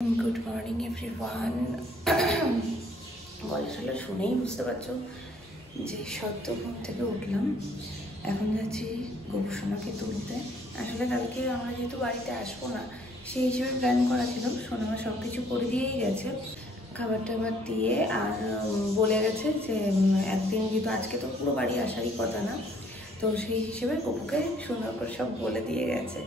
Good morning everyone গলা শুনেই বুঝতে পারছো যে সদ্য ঘুম থেকে উঠলাম। এখন যাচ্ছি গোপুসোনাকে তুলতে। আসলে কালকে আমরা যেহেতু বাড়িতে আসবো না সেই হিসেবে প্ল্যান করা ছিল। সোনামা সব কিছু করে দিয়েই গেছে, খাবার টাবার দিয়ে, আর বলে গেছে যে একদিন যেহেতু আজকে তো পুরো বাড়ি আসারই কথা না, তো সেই হিসেবে গপুকে সুন্দর করে সব বলে দিয়ে গেছে।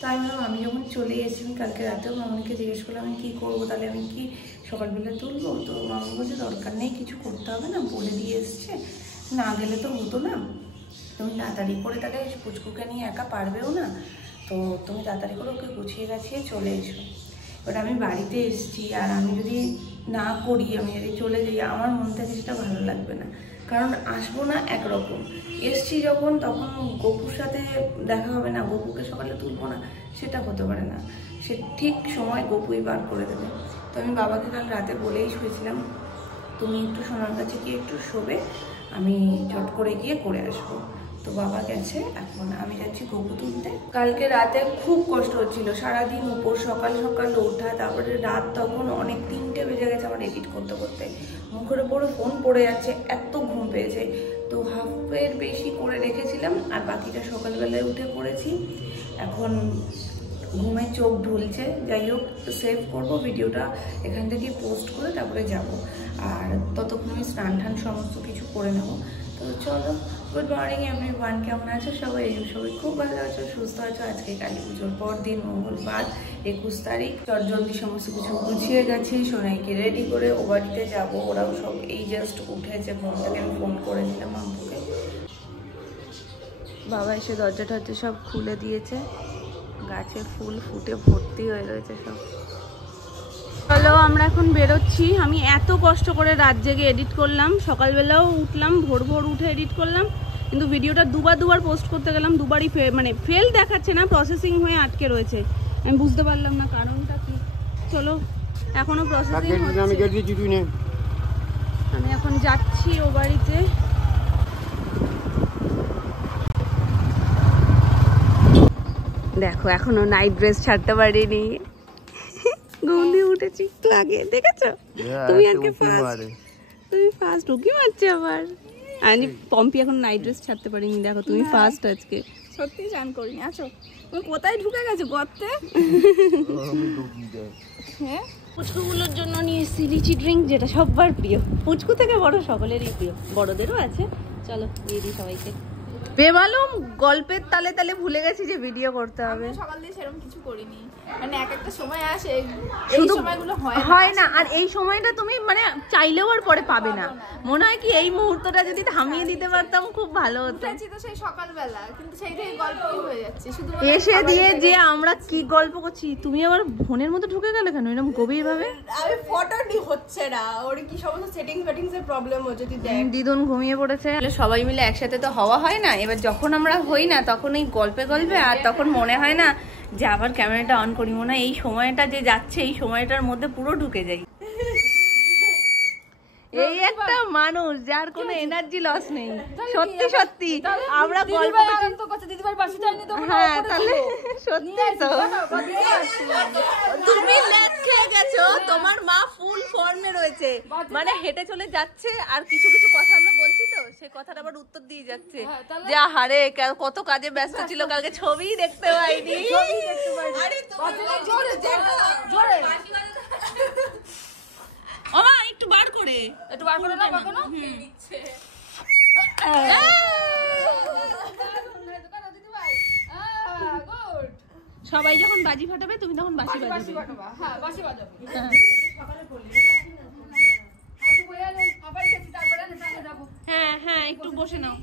তো আমি ভাবলাম আমি যখন চলে এসেছি কালকে রাতেও মামনিকে জিজ্ঞেস করলাম আমি কী করবো, তাহলে আমি কি সকালবেলা তুলবো? তো মামনি বলছে দরকার নেই, কিছু করতে হবে না, বলে দিয়ে এসছে, না গেলে তো হতো না, তুমি তাড়াতাড়ি করে তাহলে পুচকুকে নিয়ে একা পারবেও না, তো তুমি তাড়াতাড়ি করে ওকে গুছিয়ে গাছিয়ে চলে এসো। এবার আমি বাড়িতে এসেছি আর আমি যদি না করি, আমি যদি চলে যাই, আমার মন থেকে সেটা ভালো লাগবে না। কারণ আসবো না একরকম, এসছি যখন তখন গপুর সাথে দেখা হবে না, গপুকে সকালে তুলবো না, সেটা হতে পারে না। সে ঠিক সময় গপুই বার করে দেবে। তো আমি বাবাকে কাল রাতে বলেই শুয়েছিলাম তুমি একটু সোনার কাছে গিয়ে একটু শোবে, আমি চট করে গিয়ে করে আসবো। তো বাবা গেছে, এখন আমি যাচ্ছি গপু তুলতে। কালকে রাতে খুব কষ্ট হচ্ছিল, সারাদিন উপর সকাল সকাল ওঠা, তারপরে রাত তখন অনেক 3টে বেজে গেছে আমার এডিট করতে করতে, মুখের উপরে ফোন পড়ে যাচ্ছে, এত ঘুম পেয়েছে। তো হাফের বেশি করে রেখেছিলাম আর বাকিটা সকালবেলায় উঠে পড়েছি। এখন ঘুমে চোখ ঢুলছে। যাই হোক, সেভ করবো ভিডিওটা, এখান থেকে পোস্ট করে তারপরে যাব, আর ততক্ষণ আমি স্নান টান সমস্ত কিছু করে নেবো। তো চলো, গুড মর্নিং এভরিওয়ান, কেমন আছো সবাই? সবাই খুব ভালো আছো, সুস্থ আছো। আজকে কালী পুজোর পর দিন, মঙ্গলবার 21 তারিখ। জলদি সমস্ত কিছু গুছিয়ে গেছি, সোনাইকে রেডি করে ও বাড়িতে যাবো। ওরাও সব এই জাস্ট উঠেছে ঘুম থেকে, আমি ফোন করেছিলাম আম্মুকে। বাবা এসে দরজা টরজা সব খুলে দিয়েছে, গাছে ফুল ফুটে ভর্তি হয়ে রয়েছে সব। চলো আমরা এখন বেরোচ্ছি। আমি এত কষ্ট করে রাত জেগে এডিট করলাম, সকালবেলাও উঠলাম, ভোর ভোর উঠে এডিট করলাম, কিন্তু ভিডিওটা দুবার পোস্ট করতে গেলাম, দুবারই ফেল দেখাচ্ছে না, প্রসেসিং হয়ে আটকে রয়েছে। আমি বুঝতে পারলাম না কারণটা কি। চলো, এখনো প্রসেসিং হচ্ছে। আমি এখন যাচ্ছি ও বাড়িতে। দেখো এখনো নাইট ড্রেস ছাড়তে পারিনি, ঘুম দিয়ে উঠেছি একটু আগে, দেখেছো? তুমি আজকে তুমি ফার্স্ট উকি মারছো আবার। আমি পম্পি এখন নাইট ড্রেস ছাড়তে পারিনি, দেখো তুমি ফার্স্ট আজকে। সত্যি চান করিনি। আছো তুমি কোথায় ঢুকে গেছো গর্তে? হ্যাঁ, পুচকুগুলোর জন্য নিয়ে এসেছি লিচি ড্রিঙ্ক, যেটা সবার প্রিয়, পুচকু থেকে বড় সকলেরই প্রিয়, বড়দেরও আছে। চলো দিয়ে দিই সবাইকে। বেমালুম গল্পের তালে তালে ভুলে গেছি যে ভিডিও করতে হবে। সকাল দিয়ে সেরকম কিছু করিনি, মানে একটা সময় আসে, এই সময়গুলো হয় না, আর এই সময়টা তুমি মানে চাইলেও আর পরে পাবে না। মনে হয় কি এই মুহূর্তটা যদি থামিয়ে দিতে পারতাম খুব ভালো হতো। তো সেই সকালবেলা, কিন্তু সেই থেকে গল্পই হয়ে যাচ্ছে শুধু, এসে দিয়ে যে আমরা কি গল্প করছি। তুমি আবার ফোনের মধ্যে ঢুকে গেলে কেন এরকম গভীর ভাবে? আমি ফটোটি হচ্ছে না, ওর কি সমস্ত সেটিংস এর প্রবলেম হচ্ছে। যদি দেখ দিদুন ঘুমিয়ে পড়েছে, সবাই মিলে একসাথে তো হওয়া হয় না। এবার যখন আমরা হই না তখন এই গল্পে আর তখন মনে হয় না যে আবার ক্যামেরাটা অন করি, মনে হয় এই সময়টা যে যাচ্ছে এই সময়টার মধ্যে পুরো ঢুকে যাই। এই একটা মানুষ যার কোনো এনার্জি লস নেই, সত্যি সত্যি। আমরা গল্প হ্যাঁ, তাহলে সত্যি তো তুমি লেট খেয়ে গেছো, তোমার মা ফুল ফর্মে রয়েছে, মানে হেঁটে চলে যাচ্ছে আর কিছু কিছু কথা আমরা বলছি, তো সেই কথাটা আবার উত্তর দিয়ে যাচ্ছে যে আহারে কত কাজে ব্যস্ত ছিল, কালকে ছবিই দেখতে পাইনি। একটু বার করে না বাবা, না সবাই যখন বাজি ফাটাবে তুমি তখন বাজি বাজাবে। হ্যাঁ, বাজি বাজাবে। হ্যাঁ হ্যাঁ, একটু বসে নাও।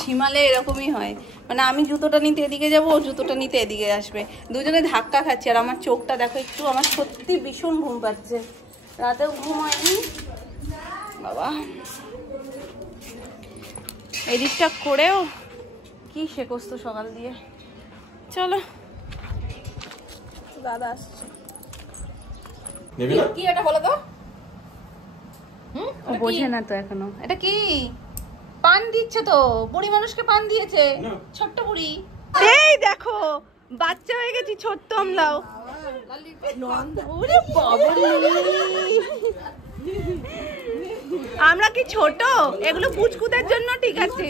ঝিমালে এরকমই হয়, মানে আমি জুতোটা নিতে এদিকে যাবো, ও জুতোটা নিতে এদিকে আসবে, দুজনে ধাক্কা খাচ্ছে। আর আমার চোখটা দেখো একটু, আমার সত্যি ভীষণ ঘুম পাচ্ছে, রাতেও ঘুম হয়নি বাবা। এডিটটা করেও কি শেখস তো সকাল দিয়ে। চলো, দাদা আসছে। কি এটা বলো তো? বোঝে না তো এখনো। এটা কি পান দিচ্ছে? তো বুড়ি মানুষকে পান দিয়েছে, ছোট্ট বুড়ি। এই দেখো বাচ্চা হয়ে গেছি, ছোট্ট আমলাও। ওরে বাবারে, আমরা কি ছোট? এগুলো পুচকুদের জন্য ঠিক আছে।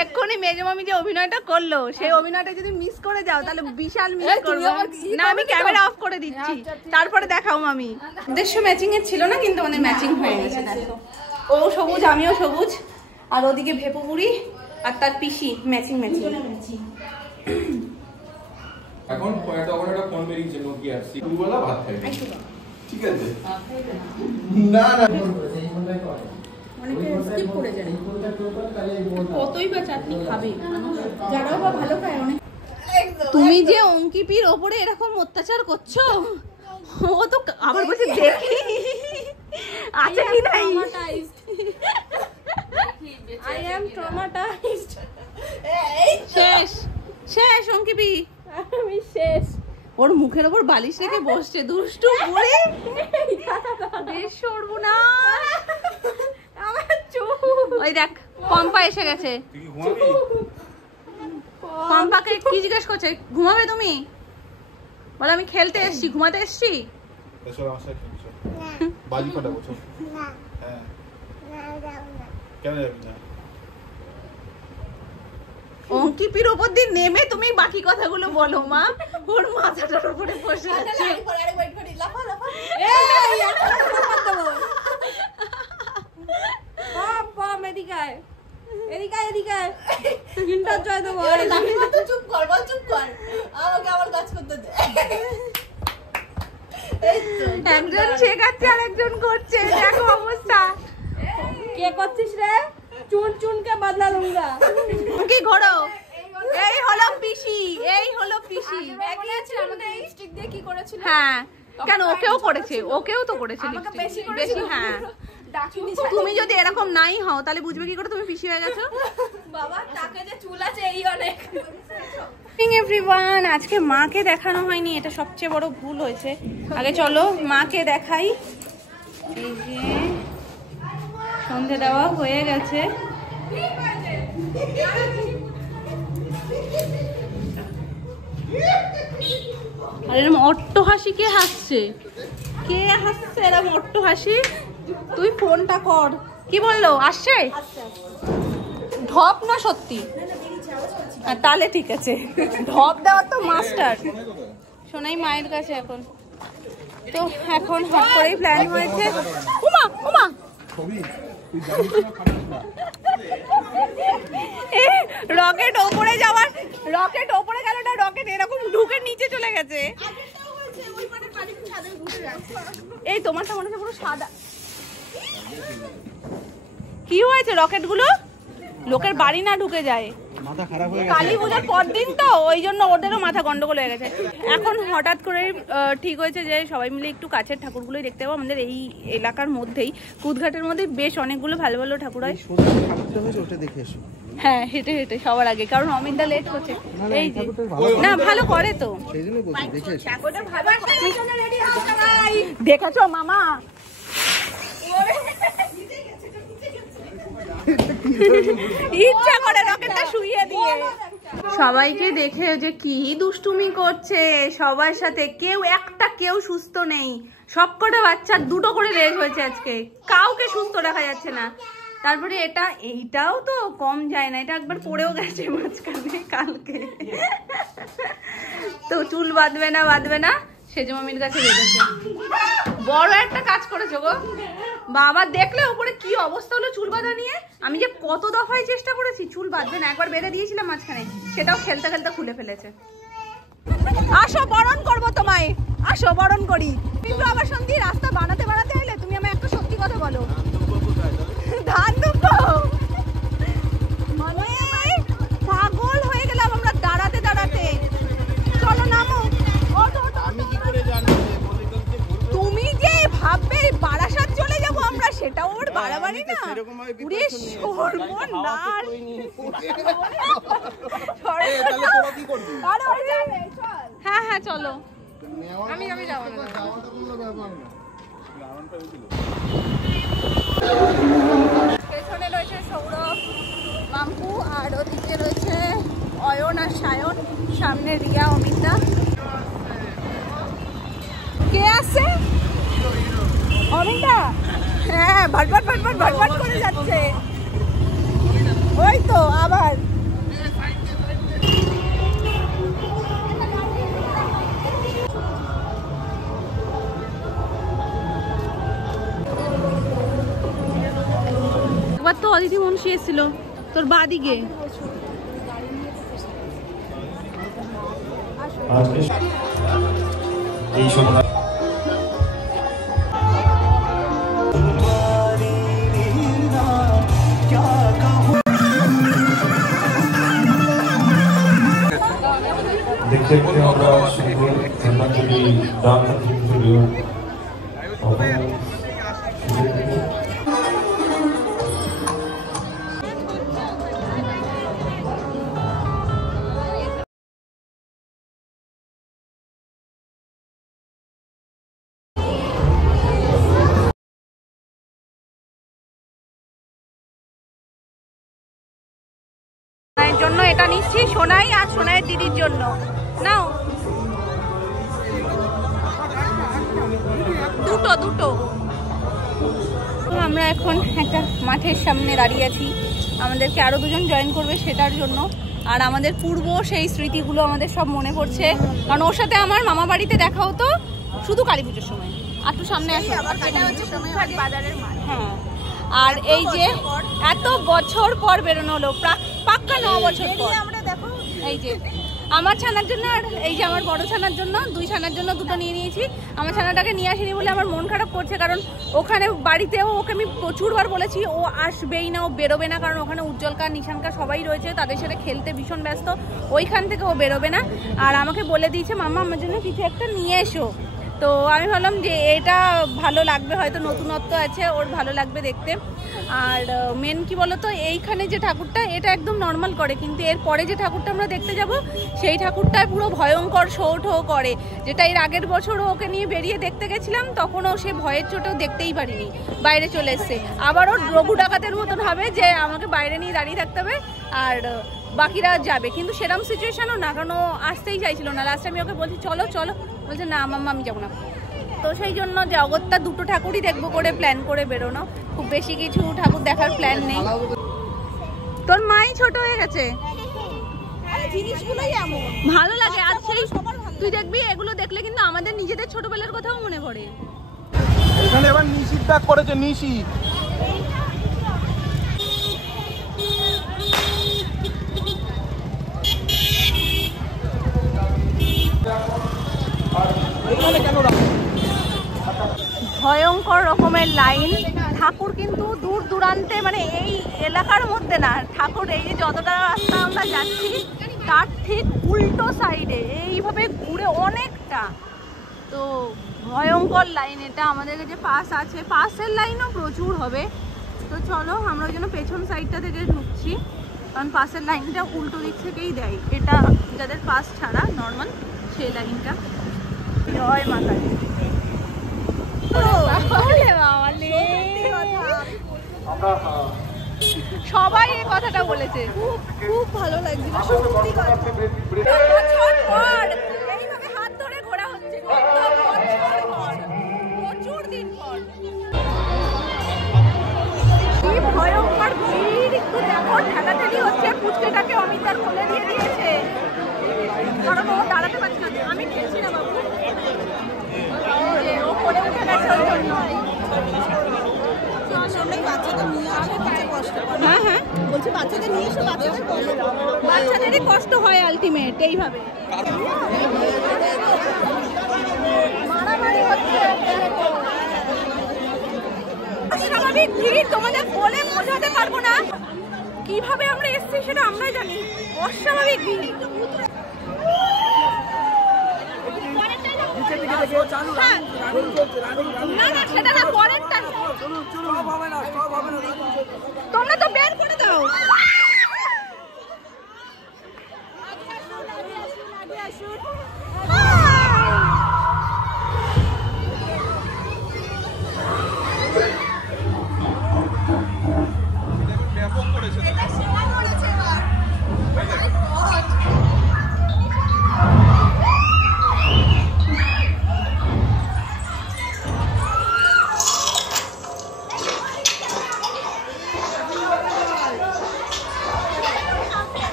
এক্ষুনি মেজো মামি যে অভিনয়টা করলো, সেই অভিনয়টা যদি মিস করে যাও তাহলে বিশাল মিস করবে। না, আমি ক্যামেরা অফ করে দিচ্ছি, তারপরে দেখাও মামি। উদ্দেশ্য ম্যাচিং এর ছিল না, কিন্তু আমাদের ম্যাচিং হয়ে গেছে। ও সবুজ, আমিও সবুজ, আর ওদিকে ভেপুপুরি আর তার পিসি ম্যাচিং ম্যাচিং। এখন একটা ফোন বেরিয়েছে নোকিয়া, দুবেলা ভাত খাই, ঠিক আছে? না না, কতই বা চাটনি খাবে, যারাও বা ভালো খায় অনেক। তুমি যে অঙ্কিপির ওপরে এরকম অত্যাচার করছো, ও তো আবার বসে দেখি আছে কি নাই। I am traumatized. শেষ শেষ অঙ্কিপি, আমি শেষ। ওর মুখের ওপর বালিশ রেখে বসছে দুষ্টু করে। বেশ সর্বনাশ। ওই দেখ পম্পা এসে গেছে। পম্পাকে কি জিজ্ঞেস করছে? ঘুমাবে তুমি? বলে আমি খেলতে এসছি, ঘুমাতে এসছি। অঙ্কিপির উপর দিয়ে নেমে তুমি বাকি কথাগুলো বলো মা। ওর মাথাটার উপরে বসে আছে। একজন শেখাচ্ছে আর একজন করছে, দেখো অবস্থা। কে করছিস রে? চুন চুনকে বদলা লুঙ্গা। কি ঘোড়ো? এই হলো পিসি, এই হলো পিসি। স্টিক দিয়ে কি করেছিল? হ্যাঁ, কেন ওকেও করেছে, ওকেও তো করেছে বেশি বেশি। হ্যাঁ, তুমি যদি এরকম নাই হও তাহলে বুঝবে কি করে তুমি পিসি হয়ে গেছো? বাবা টাকে যে চুল আছে এই অনেক। এভরিওয়ান, আজকে মাকে দেখানো হয়নি, এটা সবচেয়ে বড় ভুল হয়েছে। আগে চলো মাকে দেখাই। এই যে সন্ধে দেওয়া হয়ে গেছে। আর এরকম অট্ট হাসি কে হাসছে? কে হাসছে এরকম অট্ট হাসি? তুই ফোনটা কর। কি বললো? আসছে ঢপ না সত্যি? তাহলে ঠিক আছে, ঢপ দেওয়ার তো মাস্টার। শোনাই মায়ের কাছে এখন। তো এখন হট করেই প্ল্যান হয়েছে। উমা উমা, রকেট ওপরে যাওয়ার, রকেট ওপরে গেল না, রকেট এরকম ঢুকে নিচে চলে গেছে। এই তোমারটা মনে হচ্ছে পুরো সাদা। কি হয়েছে? রকেট গুলো লোকের বাড়ি না ঢুকে যায়। কালী পূজার পর দিন তো, ওই জন্য ওদেরও মাথা গন্ডগোল হয়ে গেছে। এখন হঠাৎ করে ঠিক হয়েছে যে সবাই মিলে একটু কাছের ঠাকুরগুলোই দেখতে পাবো। আমাদের এই এলাকার মধ্যেই কুদঘাটের মধ্যে বেশ অনেকগুলো ভালো ভালো ঠাকুর হয়। হ্যাঁ, হেঁটে হেঁটে সবার আগে, কারণ অমিতদা লেট করছে। এই যে না, ভালো করে তো, দেখেছো মামা? ইচ্ছা করে রকেটটা শুইয়ে দিয়ে। সবাইকে দেখে যে কি দুষ্টুমি করছে সবার সাথে, কেউ সুস্থ নেই। সবকটা বাচ্চার দুটো করে লেজ হয়েছে আজকে, কাউকে সুস্থ দেখা যাচ্ছে না। তারপরে এইটাও তো কম যায় না, এটা একবার পড়েও গেছে মাঝখানে কালকে। তো চুল বাঁধবে না, সেজো মামির কাছে বেঁধেছে। বড় একটা কাজ করেছো গো বাবা, দেখলে উপরে কি অবস্থা হলো চুল বাঁধা নিয়ে। আমি যে কত দফায় চেষ্টা করেছি, চুল বাঁধবে না। একবার বেঁধে দিয়েছিলাম মাঝখানে, সেটাও খেলতে খেলতে খুলে ফেলেছে। আসো বরণ করবো তোমায়, আসো বরণ করি। কিন্তু আবার সন্ধি রাস্তা বানাতে এলে তুমি আমায় একটা সত্যি কথা বলো। ধান দুব্বো মানে পাগল হয়ে গেলাম আমরা দাঁড়াতে। চলো নামো। তুমি যে ভাববে বারাসাত চলে যাবো আমরা, সেটাও ওর বাড়াবাড়ি না। পুরে সর্বনাশ। হ্যাঁ চলো। আমি যাবো না। পেছনে রয়েছে সৌরভ, মাম্পু, আর ওদিকে রয়েছে অয়ন আর সায়ন, সামনে রিয়া, অমিতা। কে আছে? অমিতা? হ্যাঁ, ভটভট ভটভট ভটভট করে যাচ্ছে। ওই তো আবার একবার তো অদিতি মনসি এসেছিল তোর বাদিকে। এই সন্ধ্যা দেখতে দেখতে আমরা সুন্দর জন্মাঞ্জলি রামতান্ত্রিক ভিডিও জন্য এটা নিচ্ছি, সোনাই আর সোনাইয়ের দিদির জন্য। নাও দুটো দুটো। আমরা এখন একটা মাঠের সামনে দাঁড়িয়ে আছি, আমাদেরকে আরো দুজন জয়েন করবে সেটার জন্য। আর আমাদের পূর্ব সেই স্মৃতিগুলো আমাদের সব মনে পড়ছে, কারণ ওর সাথে আমার মামা বাড়িতে দেখা হতো শুধু কালী পুজোর সময়। আর একটু সামনে আসো, বাজারের মাঠ। হ্যাঁ, আর এই যে এত বছর পর বেরোনো হলো, পাক্কা 9 বছর পর। এই যে আমার ছানার জন্য আর এই যে আমার বড় ছানার জন্য, দুই ছানার জন্য দুটো নিয়ে নিয়েছি। আমার ছানাটাকে নিয়ে আসিনি বলে আমার মন খারাপ করছে, কারণ ওখানে বাড়িতেও ওকে আমি প্রচুরবার বলেছি ও আসবেই না, ও বেরোবে না, কারণ ওখানে উজ্জ্বলকা নিশানকা সবাই রয়েছে, তাদের সাথে খেলতে ভীষণ ব্যস্ত, ওইখান থেকে ও বেরোবে না। আর আমাকে বলে দিয়েছে মাম্মা আমার জন্য কিছু একটা নিয়ে এসো। তো আমি ভাবলাম যে এটা ভালো লাগবে, হয়তো নতুনত্ব আছে, ওর ভালো লাগবে দেখতে। আর মেন কি বলতো, এইখানে যে ঠাকুরটা এটা একদম নর্মাল করে, কিন্তু এর পরে যে ঠাকুরটা আমরা দেখতে যাব সেই ঠাকুরটায় পুরো ভয়ঙ্কর শো ঠো করে, যেটা এর আগের বছরও ওকে নিয়ে বেরিয়ে দেখতে গেছিলাম, তখনও সে ভয়ের চোটেও দেখতেই পারিনি, বাইরে চলে এসছে। আবারও রঘু ডাকাতের মতন হবে যে আমাকে বাইরে নিয়ে দাঁড়িয়ে থাকতে হবে আর বাকিরা যাবে, কিন্তু সেরকম সিচুয়েশনও না, কারণ ও আসতেই চাইছিল না। লাস্টে আমি ওকে বলছি চলো চলো, বলছে না মাম্মা আমি যাবো না। তো সেই জন্য জগৎটা দুটো ঠাকুরই দেখবো করে প্ল্যান করে বেরোনো, খুব বেশি কিছু ঠাকুর দেখার প্ল্যান নেই। তোর মাই ছোট হয়ে গেছে, জিনিসগুলোই এমন ভালো লাগে। আর সেই তুই দেখবি এগুলো দেখলে কিন্তু আমাদের নিজেদের ছোটবেলার কথাও মনে পড়ে। এখানে এবার নিশিত ডাক করেছে, নিশিত ভয়ঙ্কর রকমের লাইন, ঠাকুর কিন্তু দূর দূরান্তে, মানে এই এলাকার মধ্যে না, ঠাকুর এই যে যতটা রাস্তা আমরা যাচ্ছি তার ঠিক উল্টো সাইডে এইভাবে ঘুরে অনেকটা। তো ভয়ঙ্কর লাইন এটা, আমাদের কাছে পাস আছে, পাসের লাইনও প্রচুর হবে। তো চলো আমরা ওই জন্য পেছন সাইডটা থেকে ঢুকছি, কারণ পাসের লাইনটা উল্টো দিক থেকেই দেয়, এটা যাদের পাস ছাড়া নর্মাল সেই লাইনটা। জয় মাতা দি। সবাই এই কথাটা বলেছে, খুব ভালো লাগছিল, সত্যি কথা। এইভাবে হাত ধরে ঘোরা হচ্ছে প্রচুর দিন পর। কি ভয়ঙ্কর ভিড়, একটু দেখো ঠেলাঠেলি হচ্ছে, পুচকেটাকে অমিতার কোলে দিয়ে দিয়েছে, কারণ ও দাঁড়াতে পারছে না। আমি খেলছি না বাবু, ও কোলে উঠে গেছে ওই জন্য। হ্যাঁ হ্যাঁ বলছি বাচ্চাদের নিয়ে এসে, বাচ্চাদেরই কষ্ট হয় আলটিমেট এইভাবে। মারামারি হচ্ছে, অস্বাভাবিক ভিড়, তোমাদের বলে বোঝাতে পারবো না কিভাবে আমরা এসছি, সেটা আমরাই জানি। অস্বাভাবিক ভিড়। না না সেটা না, পরেরটা তোমরা তো বের করে দাও।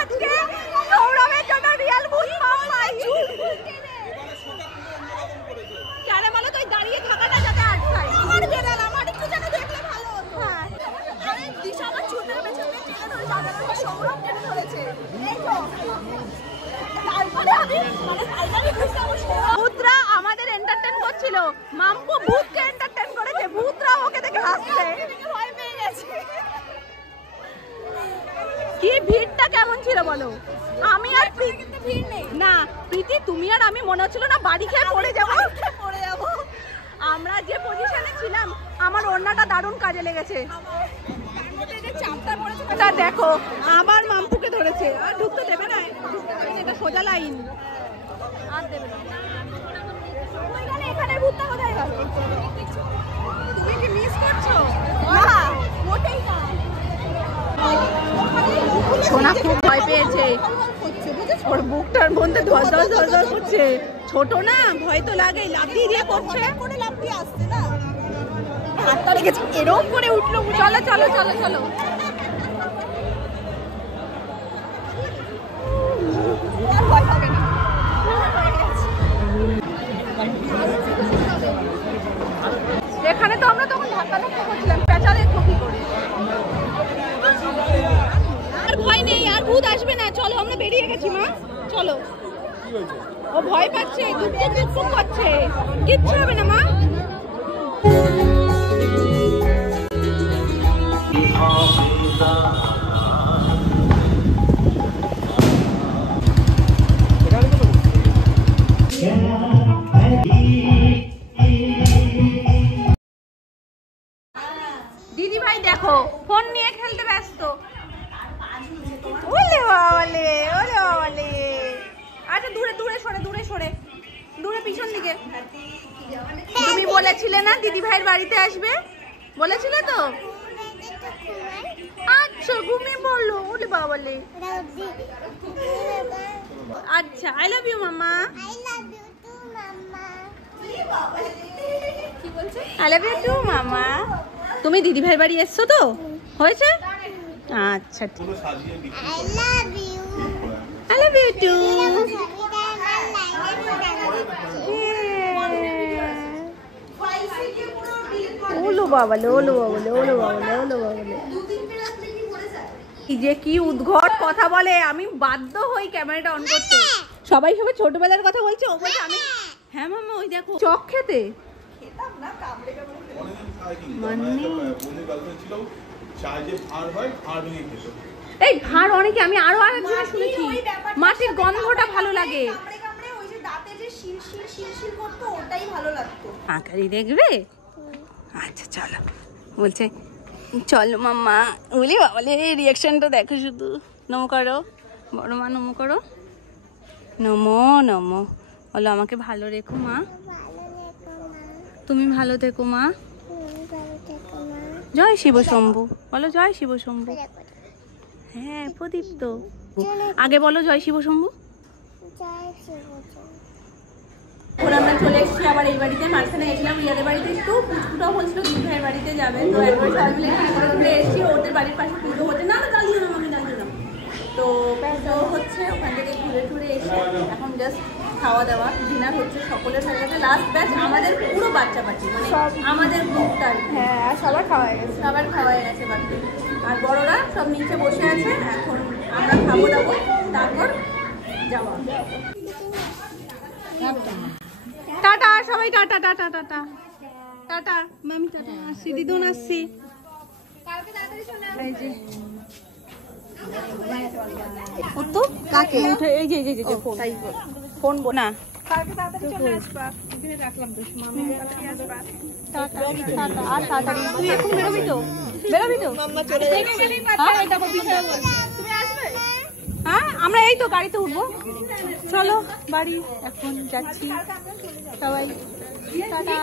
আজকে সৌরভের জন্য রিয়াল ভূত মাম্মাই। কেন বলো তুই দাঁড়িয়ে থাকাটা যাতে আটকায়। আমার বেড়াল আমার একটু যেন দেখলে ভালো হতো। হ্যাঁ আরে দিশা আমার চুলের পেছনে টেনে ধরে সাধারণত সৌরভ কেন ধরেছে এই তো তারপরে আমি মানে ফাইনালি বুঝলাম ভূতরা আমাদের এন্টারটেইন করছিল, মাম্পু ভূতকে এন্টারটেইন করেছে, ভূতরা ওকে দেখে হাসছে, ভয় পেয়ে গেছে। কি ভিড়টা কেমন ছিল বলো? আমি আর কিন্তু ভিড় নেই না প্রীতি, তুমি আর আমি মনে হচ্ছিল না বাড়ি খেয়ে পড়ে যাবো। আমরা যে পজিশনে ছিলাম আমার ওড়নাটা দারুণ কাজে লেগেছে। চাপটা দেখো আবার মাম্পুকে ধরেছে, আর ঢুকতে দেবে না, এটা সোজা লাইন আর দেবে না। এখানে ভূতটা কোথায় গেল? তুমি কি মিস করছো? না মোটেই না। সোনা খুব ভয় পেয়েছে, ওর বুকটার মধ্যে ধর ধর ধর ধর করছে। ছোট না, ভয় তো লাগে, লাফিয়ে দিয়ে করছে, করে লাফিয়ে আসছে না, হাতটা লেগেছে এরকম করে উঠলো। চলো চলো চলো চলো ভয় পাবে না। এখানে তো আমরা তখন ধাক্কা ধাক্কা করছিলাম, পেঁচা দেখবো কি করে। আর ভয় নেই, আর ভূত আসবে না, চলো আমরা বেরিয়ে গেছি মা, চলো। ও ভয় পাচ্ছে, দুপুর দুপুর করছে, কিচ্ছু হবে না মা। দিদি ভাই দেখো ফোন নিয়ে খেলতে ব্যস্ত। ওলে বাবালে, ওলে বাবালে। আচ্ছা দূরে দূরে সরে, দূরে সরে, দূরে পিছন দিকে। তুমি বলেছিলে না দিদি ভাইয়ের বাড়িতে আসবে, বলেছিলে তো? আচ্ছা ঘুমিয়ে পড়লো, ওলে বাবালে। আচ্ছা আই লাভ ইউ মামা। কি বলছে? আই লাভ ইউ টু মামা। তুমি দিদি ভাইয়ের বাড়ি এসছো তো? হয়েছে? আচ্ছা ঠিক। I love you too. ওলো বাবালে, ওলো বাবালে, ওলো বাবালে, ওলো বাবালে। যে কি উদ্ঘট কথা বলে, আমি বাধ্য হই ক্যামেরাটা অন করতে। সবাই সবাই ছোটবেলার কথা বলছে, ও বলছে আমি হ্যাঁ মামা ওই দেখো চক খেতে মানে এই ভাঁড় অনেকে, আমি আরো আরেকজনে শুনেছি মাটির গন্ধটা ভালো লাগে। আঁকারি দেখবে? আচ্ছা চলো, বলছে চলো মাম্মা। বলি বাবালে রিয়াকশনটা দেখো শুধু। নমো করো বড় মা, নমো করো, নমো নমো। বলো আমাকে ভালো রেখো মা, তুমি ভালো থেকো মা। জয় শিব শম্ভু বলো, জয় শিব শম্ভু। হ্যাঁ প্রদীপ তো আগে বলো জয় শিব শম্ভু। এখন আমরা চলে এসেছি আবার এই বাড়িতে। মাঝখানে গেছিলাম রিয়াদের বাড়িতে, একটু পুজোটাও বলছিল দিদি ভাইয়ের বাড়িতে যাবে, তো একবার সবাই মিলে ঘুরে এসেছি। ওদের বাড়ির পাশে পুজো হচ্ছে না, দাঁড়িয়ে না আমি দাঁড়িয়ে না, তো পুজো হচ্ছে, ওখান থেকে ঘুরে টুরে এসে এখন জাস্ট খাওয়া দাওয়া ডিনার হচ্ছে। সকলের হয়ে গেছে, লাস্ট ব্যাচ আমাদের পুরো বাচ্চা বাচ্চি, মানে আমাদের গ্রুপটার। হ্যাঁ সবার খাওয়া হয়ে গেছে, সবার খাওয়া হয়ে গেছে বাকি। আর বড়রা সব নিচে বসে আছে, এখন আমরা খাবো দাবো, তারপর যাওয়া। টাটা সবাই, টাটা টাটা টাটা টাটা মামি, টাটা। আসছি দিদুন, আসছি। এই যে ও তো কাকে উঠে, এই যে এই যে ফোন ফোন না কালকে তাড়াতাড়ি চলে আসবা, দিনে রাখলাম তো মামি আসবা। Tata tata. আর তাড়াতাড়ি তুই এখন বেরোবি তো? বেরোবি তো? মাম্মা চলে যাচ্ছে। হ্যাঁ এটা বলবি, তুমি আসবে? হ্যাঁ আমরা এই তো গাড়িতে উঠবো, চলো বাড়ি এখন যাচ্ছি সবাই। টাটা।